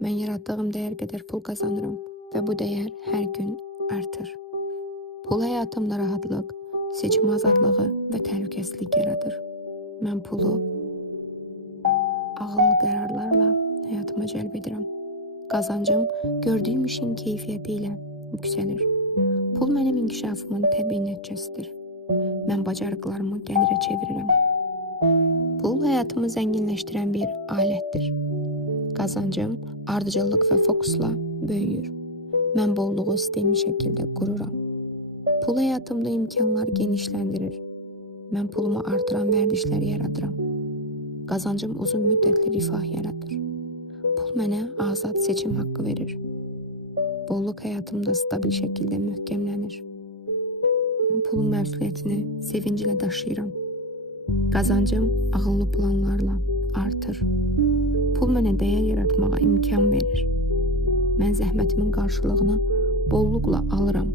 Mən yaratdığım dəyər qədər pul qazanıram və bu dəyər hər gün artır. Pul həyatımda rahatlıq, seçim azadlığı və təhlükəsizlik yaradır. Mən pulu ağıllı qərarlarla həyatıma cəlb edirəm. Qazancım gördüyüm işin keyfiyyəti ilə yüksəlir. Pul mənim inkişafımın təbii nəticəsidir. Mən bacarıqlarımı gəlirə çevirirəm. Pul həyatımı zənginləşdirən bir alətdir. Qazancım ardıcıllıq və fokusla böyüyür. Mən bolluğu sistemli şəkildə qururam. Pul həyatımda imkanlar genişləndirir. Mən pulumu artıran vərdişlər yaradıram. Qazancım uzun müddətli rifah yaradır. Pul mənə azad seçim haqqı verir. Bolluq həyatımda stabil şəkildə möhkəmlənir. Mən pulun məsuliyyətini sevinclə daşıyıram. Qazancım ağıllı planlarla artır. Pul mənə dəyər yaratmağa imkan verir. Mən zəhmətimin qarşılığını bolluqla alıram.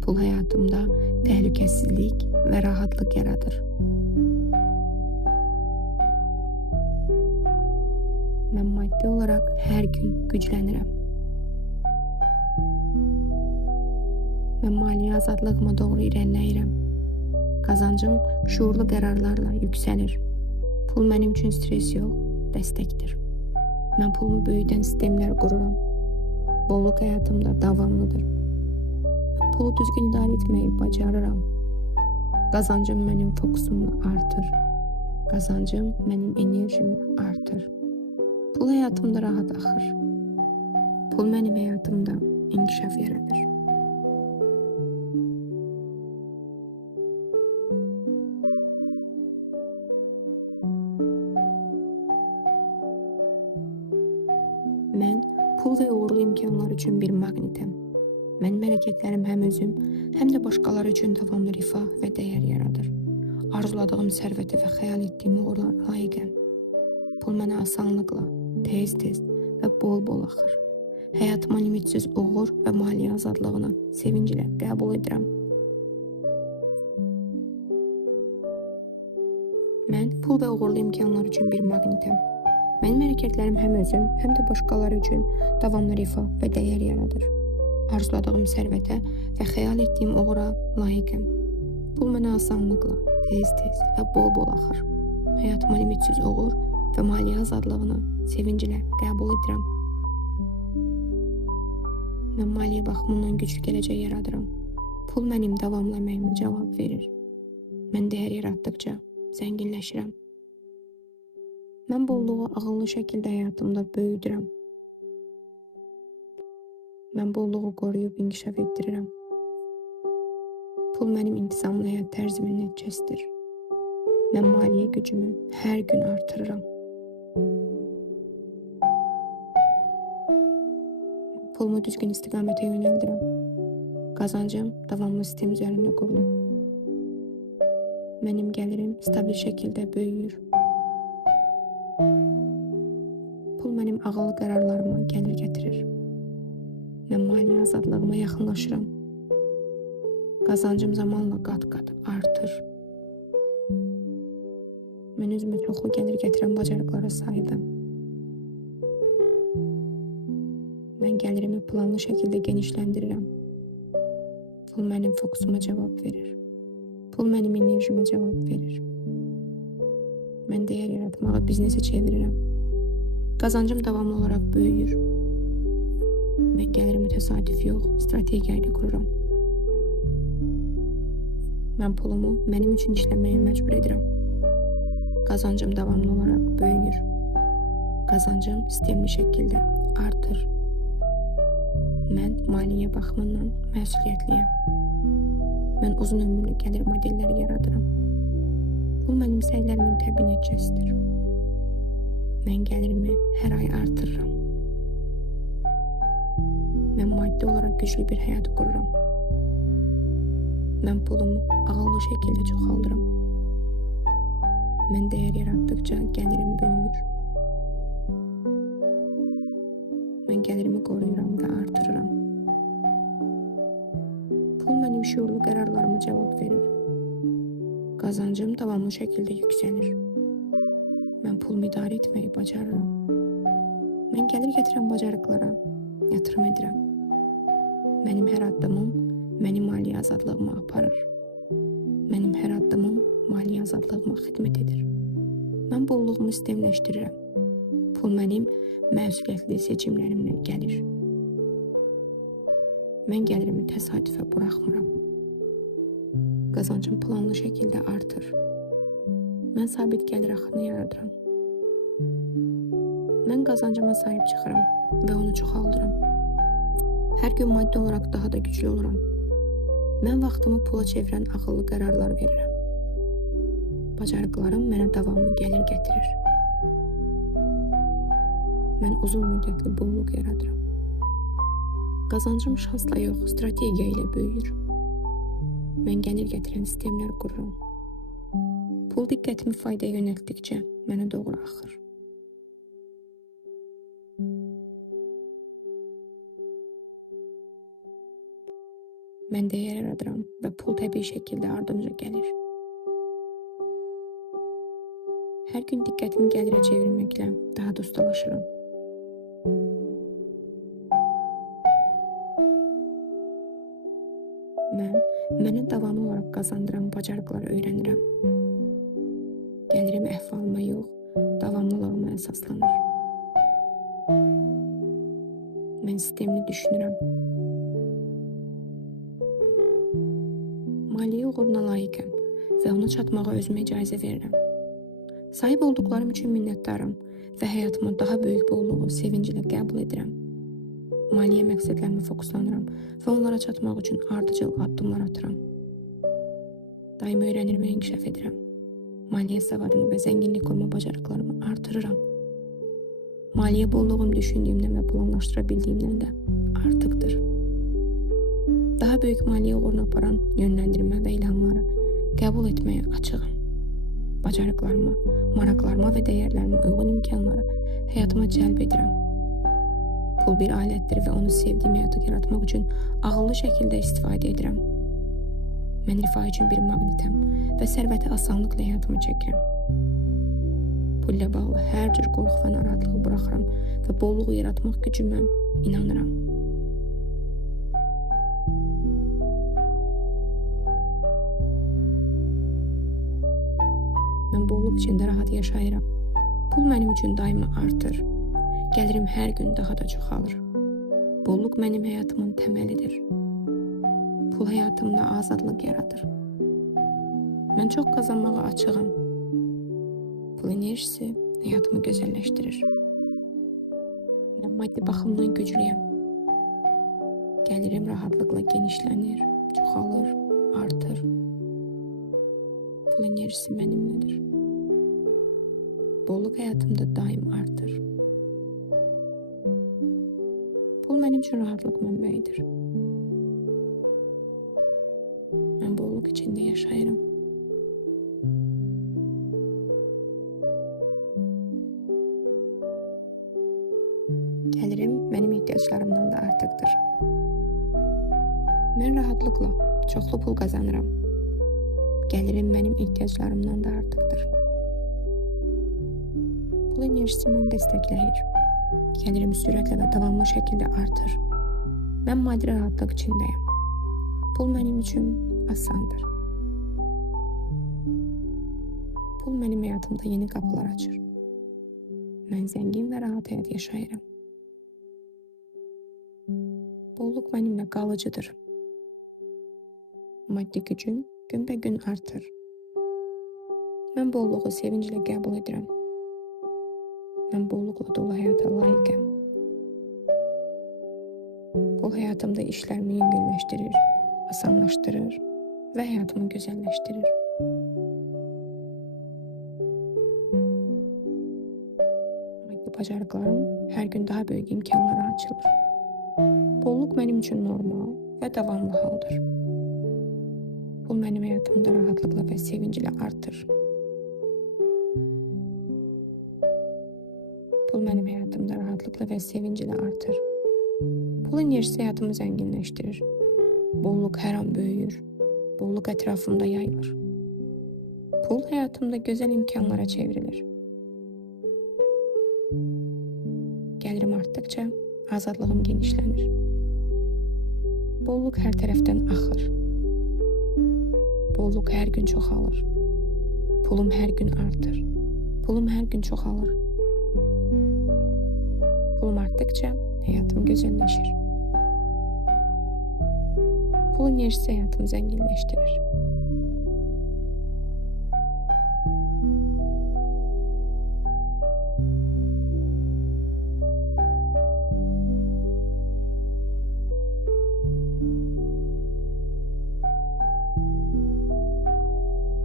Pul həyatımda təhlükəsizlik və rahatlıq yaradır. Mən maddi olaraq hər gün güclənirəm. Mən maliyyə azadlığıma doğru irəliləyirəm. Qazancım şuurlu qərarlarla yüksəlir. Pul mənim üçün stres yox, dəstəkdir. Mən pulumu böyüdən sistemlər qururam. Bolluq həyatımda davamlıdır. Mən pulu düzgün idarə etməyi bacarıram. Qazancım mənim fokusumla artır. Qazancım mənim enerjimi artır. Pul həyatımda rahat axır. Pul mənim həyatımda inkişaf yaradır. Mən pul və uğurlu imkanlar üçün bir maqnitəm. Mənim hərəkətlərim həm özüm, həm də başqaları üçün davamlı rifah və dəyər yaradır. Arzuladığım sərvətə və xəyal etdiyim uğurlara layiqəm. Pul mənə asanlıqla, tez-tez və bol-bol axır. Həyatıma limitsiz uğur və maliyyə azadlığını sevinclə qəbul edirəm. Mən pul və uğurlu imkanlar üçün bir maqnitəm. Mənim hərəkətlərim həm özüm, həm də başqaları üçün davamlı rifah və dəyər yaradır. Arzuladığım sərvətə və xəyal etdiyim uğura layiqəm. Pul mənə asanlıqla, tez-tez və bol-bol axır. Həyatıma limitsiz uğur və maliyyə azadlığını sevinclə qəbul edirəm. Mən maliyyə baxımından güclü gələcək yaradıram. Pul mənim davamlı əməyimə cavab verir. Mən dəyər yaratdıqca zənginləşirəm. Mən bolluğu ağıllı şəkildə həyatımda böyüdürəm. Mən bolluğu qoruyub inkişaf etdirirəm. Pul mənim intizamlı həyat tərzimin nəticəsidir. Mən maliyyə gücümü hər gün artırıram. Pulumu düzgün istiqamətə yönəldirəm. Qazancım davamlı sistem üzərində qurulur. Mənim gəlirim stabil şəkildə böyüyür. Pul mənim ağıllı qərarlarıma gəlir gətirir. Mən maliyyə azadlığıma yaxınlaşıram. Qazancım zamanla qat-qat artır. Mən özümə çoxlu gəlir gətirən bacarıqlara sahibəm. Mən gəlirimi planlı şəkildə genişləndirirəm. Pul mənim fokusuma cavab verir. Pul mənim enerjimə cavab verir. Mən dəyər yaratmağı biznesə çevirirəm. Qazancım davamlı olaraq böyüyür. Mən gəlirimi təsadüf yox, strategiya ilə qururam. Mən pulumu mənim üçün işləməyə məcbur edirəm. Qazancım davamlı olaraq böyüyür. Qazancım sistemli şəkildə artır. Mən maliyyə baxımından məsuliyyətliyəm. Mən uzun ömürlü gəlir modelləri yaradıram. Pul mənim səylərimin təbii nəticəsidir. Mən gəlirimi hər ay artırıram. Mən maddi olaraq güclü bir həyat qururam. Mən pulumu ağıllı şəkildə çoxaldıram. Mən dəyər yaratdıqca gəlirim böyüyür. Mən gəlirimi qoruyuram və artırıram. Pul mənim şuurlu qərarlarıma cavab verir. Qazancım davamlı şəkildə yüksəlir. Mən pulumu idarə etməyi bacarıram. Mən gəlir gətirən bacarıqlara yatırım edirəm. Mənim hər addımım məni maliyyə azadlığıma aparır. Mənim hər addımım maliyyə azadlığıma xidmət edir. Mən bolluğumu sistemləşdirirəm. Pul mənim məsuliyyətli seçimlərimlə gəlir. Mən gəlirimi təsadüfə buraxmıram. Qazancım planlı şəkildə artır. Mən sabit gəlir axını yaradıram. Mən qazancıma sahib çıxıram və onu çoxaldıram. Hər gün maddi olaraq daha da güclü oluram. Mən vaxtımı pula çevirən ağıllı qərarlar verirəm. Bacarıqlarım mənə davamlı gəlir gətirir. Mən uzun müddətli bolluq yaradıram. Qazancım şansla yox, strategiya ilə böyüyür. Mən gəlir gətirən sistemlər qururam. Pul diqqətimi faydaya yönəltdikcə mənə doğru axır. Mən dəyər yaradıram və pul təbii şəkildə ardımca gəlir. Hər gün diqqətimi gəlirə çevirməklə daha da ustalaşıram. Mənə davamlı olaraq qazandıran bacarıqları öyrənirəm. Gəlirim əhvalıma yox, davamlılığıma əsaslanır. Mən sistemli düşünürəm. Maliyyə uğuruna layiqəm və ona çatmağa özümə icazə verirəm. Sahib olduqlarım üçün minnətdaram və həyatıma daha böyük bolluğu sevinclə qəbul edirəm. Maliyyə məqsədlərimə fokuslanıram və onlara çatmaq üçün ardıcıl addımlar atıram. Daim öyrənir və inkişaf edirəm. Maliyyə savadımı və zənginlik qurma bacarıqlarımı artırıram. Maliyyə bolluğum düşündüyümdən və planlaşdıra bildiyimdən də artıqdır. Daha böyük maliyyə uğruna aparan yönləndirmə və ilhamları qəbul etməyə açığam. Bacarıqlarıma, maraqlarıma və dəyərlərimə uyğun imkanları həyatıma cəlb edirəm. Pul bir alətdir və onu sevdiyim həyatı yaratmaq üçün ağıllı şəkildə istifadə edirəm. Mən rifah üçün bir maqnitəm və sərvəti asanlıqla həyatıma çəkirəm. Pulla bağlı hər cür qorxu və narahatlığı buraxıram və bolluğu yaratmaq gücümə inanıram. Mən bolluq içində rahat yaşayıram. Pul mənim üçün daima artır. Gəlirim hər gün daha da çoxalır. Bolluq mənim həyatımın təməlidir. Pul həyatımda azadlıq yaradır. Mən çox qazanmağa açığam. Pul enerjisi həyatımı gözəlləşdirir. Mən maddi baxımdan güclüyəm. Gəlirim rahatlıqla genişlənir, çoxalır, artır. Pul enerjisi mənimlədir. Bolluq həyatımda daim artır. Pul mənim üçün rahatlıq mənbəyidir. Mən bolluq içində yaşayıram. Gəlirim mənim ehtiyaclarımdan da artıqdır. Mən rahatlıqla çoxlu pul qazanıram. Gəlirim mənim ehtiyaclarımdan da artıqdır. Pul enerjisi məni dəstəkləyir. Gəlirim sürətlə və davamlı şəkildə artır. Mən maddi rahatlıq içindəyəm. Pul mənim üçün asandır. Pul mənim həyatımda yeni qapılar açır. Mən zəngin və rahat həyat yaşayıram. Bolluq mənimlə qalıcıdır. Maddi gücüm günbəgün artır. Mən bolluğu sevinclə qəbul edirəm. Mən bolluqla dolu həyata layiqəm. Pul həyatımda işlərimi yüngülləşdirir, asanlaşdırır və həyatımı gözəlləşdirir. Maddi bacarıqlarım hər gün daha böyük imkanlara açılır. Bolluq mənim üçün normal və davamlı haldır. Pul mənim həyatımda rahatlıqla və sevinclə artır. Pul mənim həyatımda rahatlıqla və sevinclə artır. Pul enerjisi həyatımı zənginləşdirir. Bolluq hər an böyüyür. Bolluq ətrafımda yayılır. Pul həyatımda gözəl imkanlara çevrilir. Gəlirim artdıkca azadlığım genişlənir. Bolluk hər tərəfdən axır. Bolluk hər gün çoxalır. Pulum hər gün artır. Pulum hər gün çoxalır. Pulum artdıkça həyatım gözəlləşir. Pul enerjisi həyatımı zənginləşdirir.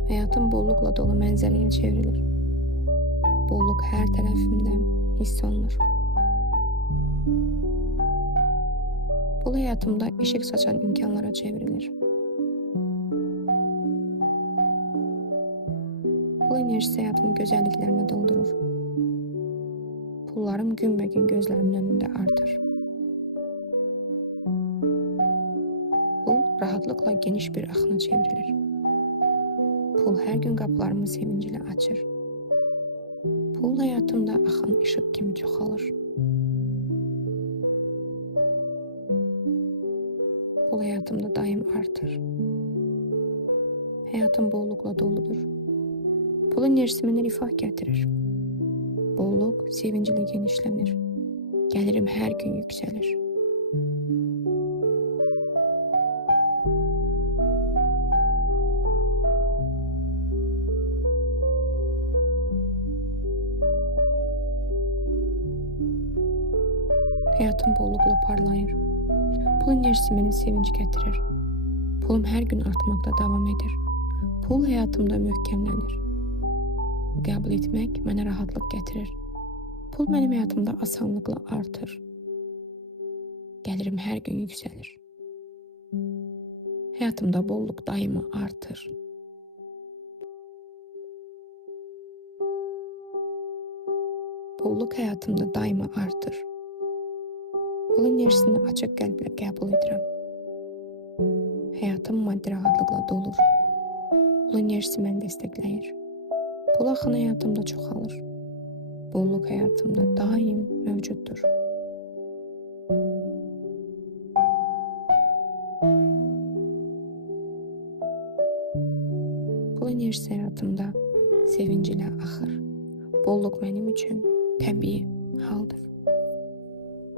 Həyatım bolluqla dolu mənzərəyə çevrilir. Bolluk hər tərəfimdən hiss olunur. Pul həyatımda işıq saçan imkanlara çevrilir. Pul enerjisi həyatımı gözəlliklərinə doldurur. Pullarım günbəgün gözlərimin önündə artır. Pul rahatlıqla geniş bir axına çevrilir. Pul hər gün qapılarımı sevinclə açır. Pul həyatımda axan işıq kimi çoxalır. Pul həyatımda daim artır. Həyatım bolluqla doludur. Pul enerjisi mənə rifah gətirir. Bolluk sevinclə genişlənir. Gəlirim hər gün yüksəlir. Həyatım bolluqla parlayır. Pul enerjisi mənə sevinç gətirir. Pulum hər gün artmaqda davam edir. Pul həyatımda möhkəmlənir. Qəbul etmək mənə rahatlıq gətirir. Pul mənim həyatımda asanlıqla artır. Gəlirim hər gün yüksəlir. Həyatımda bolluq daima artır. Bolluk həyatımda daima artır. Pul enerjisini açıq qəlblə qəbul edirəm. Həyatım maddi rahatlıqla dolur. Pul enerjisi məni dəstəkləyir. Pul axını həyatımda çoxalır. Bolluk həyatımda daim mövcuddur. Pul enerjisi həyatımda sevinc ilə axır. Bolluk mənim üçün təbii haldır.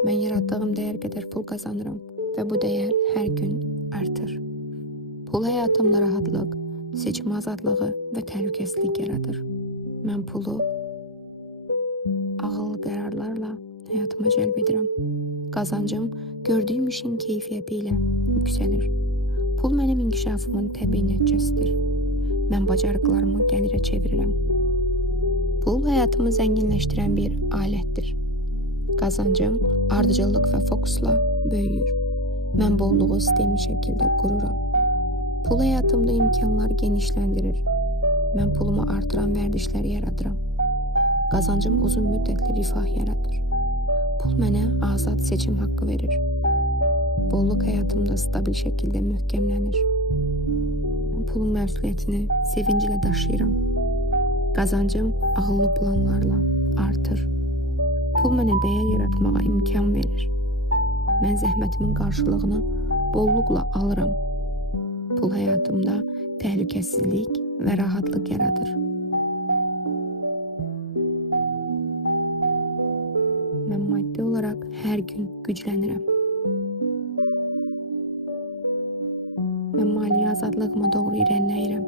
Mən yaratdığım dəyər qədər pul qazanıram və bu dəyər hər gün artır. Pul həyatımda rahatlıq, seçim azadlığı və təhlükəsizlik yaradır. Mən pulu ağıllı qərarlarla həyatıma cəlb edirəm. Qazancım gördüyüm işin keyfiyyəti ilə yüksəlir. Pul mənim inkişafımın təbii nəticəsidir. Mən bacarıqlarımı gəlirə çevirirəm. Pul həyatımı zənginləşdirən bir alətdir. Qazancım ardıcıllıq və fokusla böyüyür. Mən bolluğu sistemli şəkildə qururam. Pul həyatımda imkanlar genişləndirir. Mən pulumu artıran vərdişlər yaradıram. Qazancım uzun müddətli rifah yaradır. Pul mənə azad seçim haqqı verir. Bolluk həyatımda stabil şəkildə möhkəmlənir. Mən pulun məsuliyyətini sevinclə daşıyıram. Qazancım ağıllı planlarla artır. Pul mənə dəyər yaratmağa imkan verir. Mən zəhmətimin qarşılığını bolluqla alıram. Pul həyatımda təhlükəsizlik və rahatlıq yaradır. Mən maddi olaraq hər gün güclənirəm. Mən maliyyə azadlığıma doğru irəliləyirəm.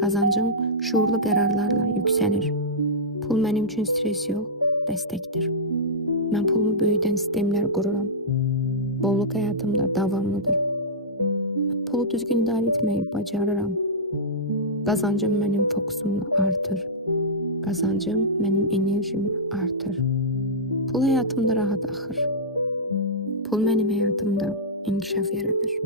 Qazancım şuurlu qərarlarla yüksəlir. Pul mənim üçün stres yox, dəstəkdir. Mən pulumu böyüdən sistemlər qururam. Bolluk həyatımda davamlıdır. Pulu düzgün idarə etməyi bacarıram. Qazancım mənim fokusumla artır. Qazancım mənim enerjimi artır. Pul həyatımda rahat axır. Pul mənim həyatımda inkişaf yaradır.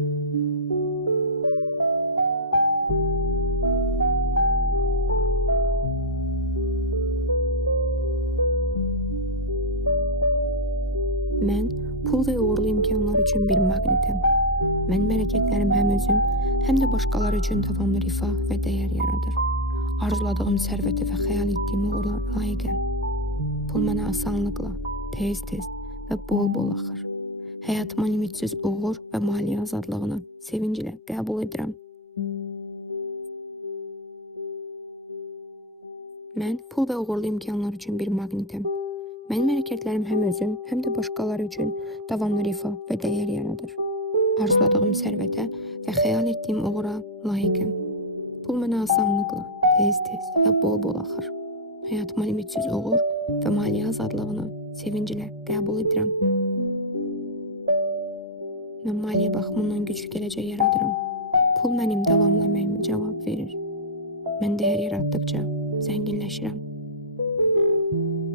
Mən pul və uğurlu imkanlar üçün bir maqnitəm. Mənim hərəkətlərim həm özüm, həm də başqaları üçün davamlı rifah və dəyər yaradır. Arzuladığım sərvətə və xəyal etdiyim uğurlara layiqəm. Pul mənə asanlıqla, tez-tez və bol-bol axır. Həyatıma limitsiz uğur və maliyyə azadlığını sevinclə qəbul edirəm. Mən pul və uğurlu imkanlar üçün bir maqnitəm. Mənim hərəkətlərim həm özüm, həm də başqaları üçün davamlı rifah və dəyər yaradır. Arzuladığım sərvətə və xəyal etdiyim uğura layiqəm. Pul mənə asanlıqla, tez-tez və bol-bol axır. Həyatıma limitsiz uğur və maliyyə azadlığını sevinclə qəbul edirəm. Mən maliyyə baxımından güclü gələcək yaradıram. Pul mənim davamlı əməyimə cavab verir. Mən dəyər yaratdıqca zənginləşirəm.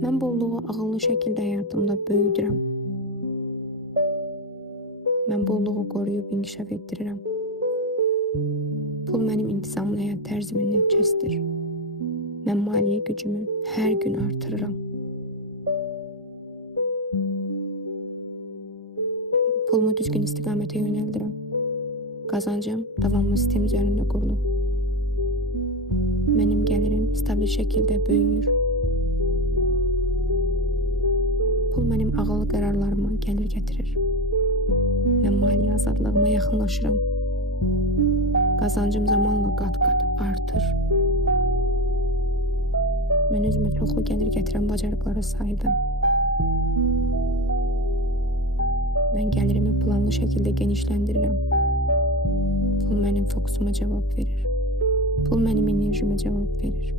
Mən bolluğu ağıllı şəkildə həyatımda böyüdürəm. Mən bolluğu qoruyub inkişaf etdirirəm. Pul mənim intizamlı həyat tərzimin nəticəsidir. Mən maliyyə gücümü hər gün artırıram. Pulumu düzgün istiqamətə yönəldirəm. Qazancım davamlı sistem üzərində qurulub. Mənim gəlirim stabil şəkildə böyüyür. Pul mənim ağıllı qərarlarıma gəlir gətirir. Mən maliyyə azadlığıma yaxınlaşıram. Qazancım zamanla qat-qat artır. Mən özümə çoxlu gəlir gətirən bacarıqlara sahibəm. Mən gəlirimi planlı şəkildə genişləndirirəm. Pul mənim fokusuma cavab verir. Pul mənim enerjimə cavab verir.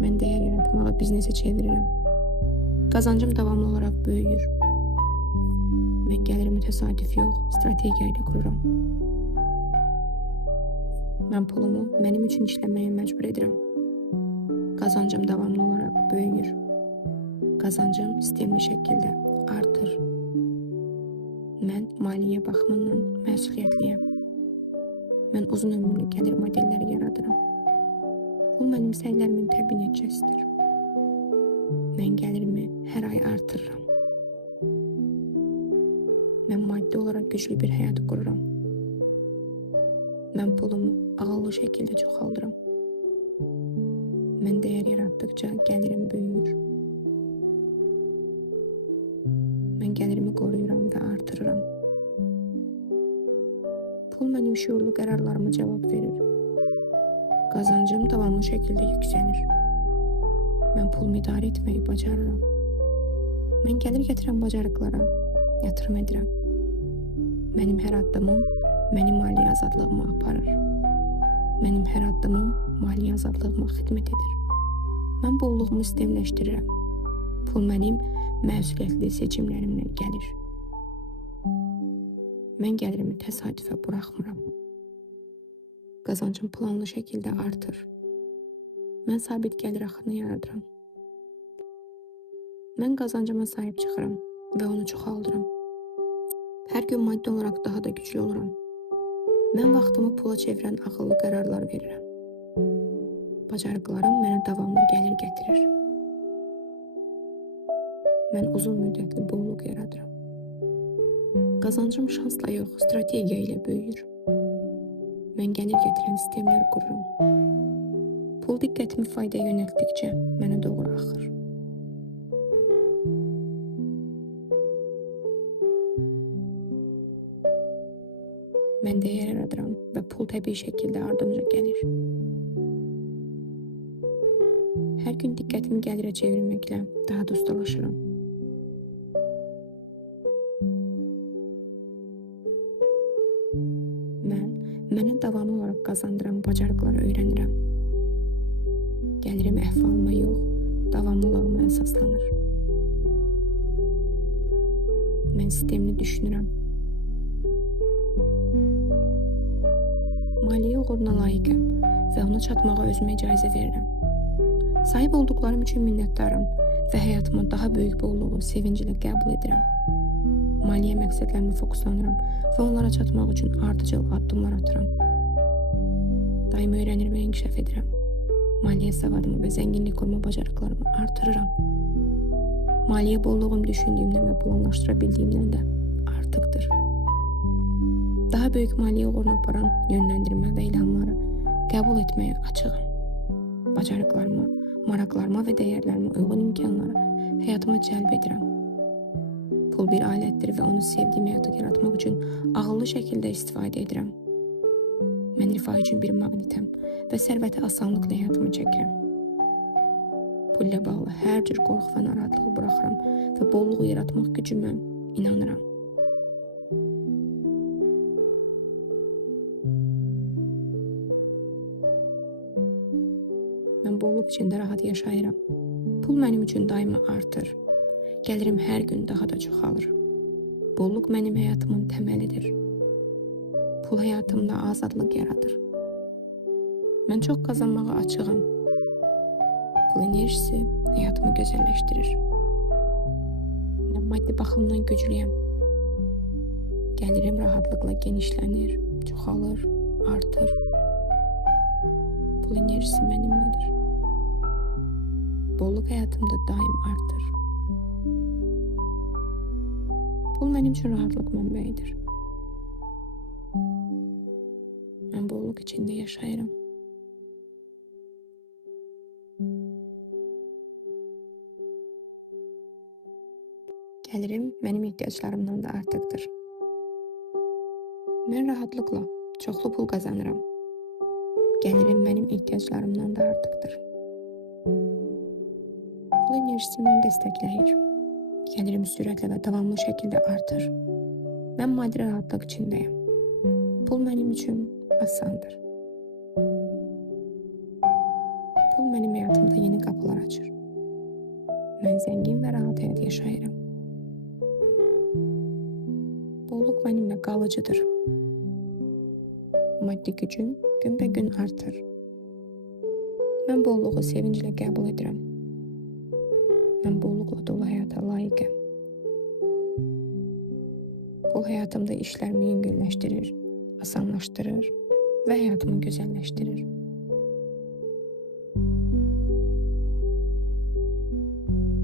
Mən dəyər yaratmağı biznesə çevirirəm. Qazancım davamlı olaraq böyüyür. Mən gəlirimi təsadüf yox, strategiya ilə qururam. Mən pulumu mənim üçün işləməyə məcbur edirəm. Qazancım davamlı olaraq böyüyür. Qazancım sistemli şəkildə artır. Mən maliyyə baxımından məsuliyyətliyəm. Mən uzun ömürlü gəlir modelləri yaradıram. Bu mənim səylərimin təbii nəticəsidir. Mən gəlirimi hər ay artırıram. Mən maddi olaraq güclü bir həyat qururam. Mən pulumu ağıllı şəkildə çoxaldıram. Mən dəyər yaratdıqca gəlirim böyüyür. Mən gəlirimi qoruyuram və artırıram. Pul mənim şüurlu qərarlarıma cavab verir. Qazancım davamlı şəkildə yüksəlir. Mən pulumu idarə etməyi bacarıram. Mən gəlir gətirən bacarıqlara yatırım edirəm. Mənim hər addımım mənim maliyyə azadlığıma aparır. Mənim hər addımım maliyyə azadlığıma xidmət edir. Mən bolluğumu sistemləşdirirəm. Pul mənim məsuliyyətli seçimlərimlə gəlir. Mən gəlirimi təsadüfə buraxmıram. Qazancım planlı şəkildə artır. Mən sabit gəlir axını yaradıram. Mən qazancıma sahib çıxıram və onu çoxaldıram. Hər gün maddi olaraq daha da güclü oluram. Mən vaxtımı pula çevirən ağıllı qərarlar verirəm. Bacarıqlarım mənə davamlı gəlir gətirir. Mən uzun müddətli bolluq yaradıram. Qazancım şansla yox, strategiya ilə böyüyür. Mən gəlir gətirən sistemlər qururam. Pul diqqətimi faydaya yönəltdikcə mənə doğru axır. Mən dəyər yaradıram və pul təbii şəkildə ardımca gəlir. Hər gün diqqətimi gəlirə çevirməklə daha da ustalaşıram. Mənə davamlı olaraq qazandıran bacarıqları öyrənirəm. Gəlirim əhvalıma yox, davamlılığıma əsaslanır. Mən sistemli düşünürəm. Maliyyə uğuruna layiqəm və ona çatmağa özümə icazə verirəm. Sahib olduqlarım üçün minnətdaram və həyatıma daha böyük bolluğu sevinclə qəbul edirəm. Maliyyə məqsədlərimə fokuslanıram və onlara çatmaq üçün ardıcıl addımlar atıram. Daim öyrənir və inkişaf edirəm. Maliyyə savadımı və zənginlik qurma bacarıqlarımı artırıram. Maliyyə bolluğum düşündüyümdən və planlaşdıra bildiyimdən də artıqdır. Daha böyük maliyyə uğruna aparan yönləndirmə və ilhamları qəbul etməyə açığam. Bacarıqlarıma, maraqlarıma və dəyərlərimə uyğun imkanları həyatıma cəlb edirəm. Pul bir alətdir və onu sevdiyim həyatı yaratmaq üçün ağıllı şəkildə istifadə edirəm. Mən rifah üçün bir maqnitəm və sərvəti asanlıqla həyatımı çəkirəm. Pulla bağlı hər cür qorxu və narahatlığı buraxıram və bolluğu yaratmaq gücümə inanıram. Mən bolluq içində rahat yaşayıram. Pul mənim üçün daima artır. Gəlirim hər gün daha da çoxalır. Bolluq mənim həyatımın təməlidir. Pul həyatımda azadlıq yaradır. Mən çox qazanmağa açığam. Pul enerjisi həyatımı gözəlləşdirir. Mən maddi baxımdan güclüyəm. Gəlirim rahatlıqla genişlənir, çoxalır, artır. Pul enerjisi mənimlədir. Bolluq həyatımda daim artır. Pul mənim üçün rahatlıq mənbəyidir. Mən bolluq içində yaşayıram. Gəlirim mənim ehtiyaclarımdan da artıqdır. Mən rahatlıqla çoxlu pul qazanıram. Gəlirim mənim ehtiyaclarımdan da artıqdır. Pul enerjisi məni dəstəkləyir. Gəlirim sürətlə və davamlı şəkildə artır. Mən maddi rahatlıq içindəyəm. Pul mənim üçün asandır. Pul mənim həyatımda yeni qapılar açır. Mən zəngin və rahat həyat yaşayıram. Bolluq mənimlə qalıcıdır. Maddi gücüm günbəgün artır. Mən bolluğu sevinclə qəbul edirəm. Mən bolluqla dolu həyata layiqəm. Pul həyatımda işlərimi yüngülləşdirir, asanlaşdırır və həyatımı gözəlləşdirir.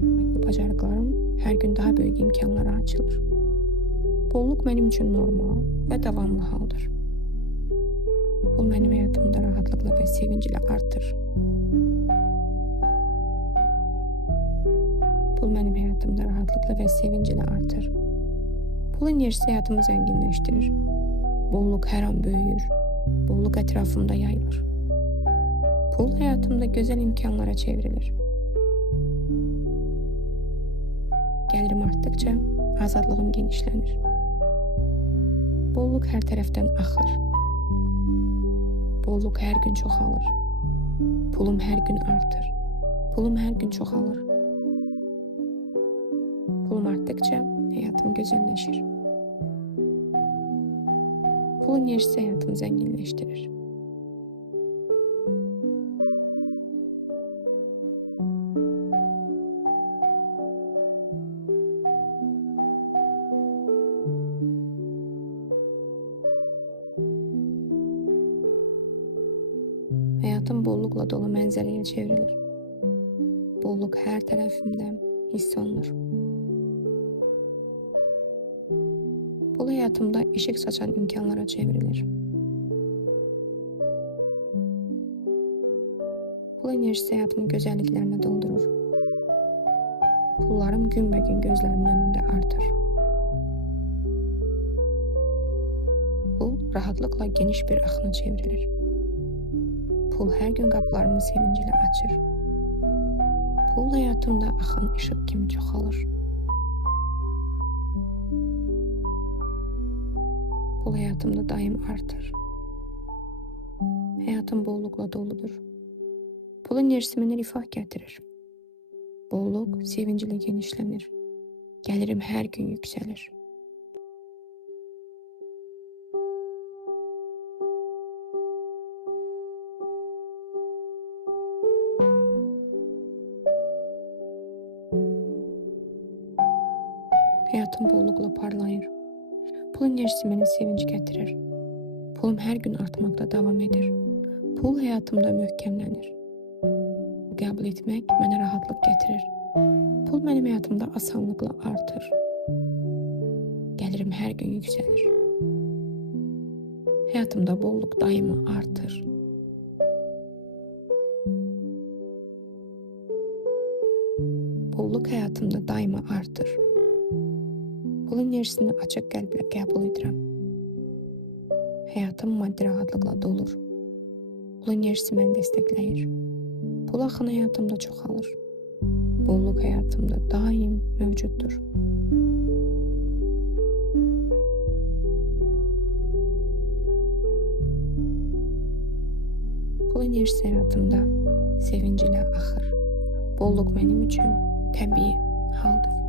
Maddi bacarıqlarım hər gün daha böyük imkanlara açılır. Bolluq mənim üçün normal və davamlı haldır. Pul mənim həyatımda rahatlıqla və sevinclə artır. Pul mənim həyatımda rahatlıqla və sevinclə artır. Pul enerjisi həyatımı zənginləşdirir. Bolluq hər an böyüyür. Bolluq ətrafımda yayılır. Pul həyatımda gözəl imkanlara çevrilir. Gəlirim artdıqca azadlığım genişlənir. Bolluq hər tərəfdən axır. Bolluq hər gün çoxalır. Pulum hər gün artır. Pulum hər gün çoxalır. Pulum artdıqca həyatım gözəlləşir. Pul enerjisi həyatımı zənginləşdirir. Həyatım bolluqla dolu mənzərəyə çevrilir. Bolluq hər tərəfimdə hiss olunur. Pul həyatımda işıq saçan imkanlara çevrilir. Pul enerjisi həyatımı gözəlliklərinə doldurur. Pullarım günbəgün gözlərimin önündə artır. Pul rahatlıqla geniş bir axına çevrilir. Pul hər gün qapılarımı sevinclə açır. Pul həyatımda axan işıq kimi çoxalır. Pul həyatımda daim artır. Həyatım bolluqla doludur. Pul enerjisi mənə rifah gətirir. Bolluq sevinclə genişlənir. Gəlirim hər gün yüksəlir. Həyatım bolluqla parlayır. Pul enerjisi mənə sevinç gətirir. Pulum hər gün artmaqda davam edir. Pul həyatımda möhkəmlənir. Qəbul etmək mənə rahatlıq gətirir. Pul mənim həyatımda asanlıqla artır. Gəlirim hər gün yüksəlir. Həyatımda bolluq daima artır. Bolluq həyatımda daima artır. Pul enerjisini açıq qəlblə qəbul edirəm. Həyatım maddi rahatlıqla dolur. Pul enerjisi məni dəstəkləyir. Pul axını həyatımda çoxalır. Bolluq həyatımda daim mövcuddur. Pul enerjisi həyatımda sevinc ilə axır. Bolluq mənim üçün təbii haldır.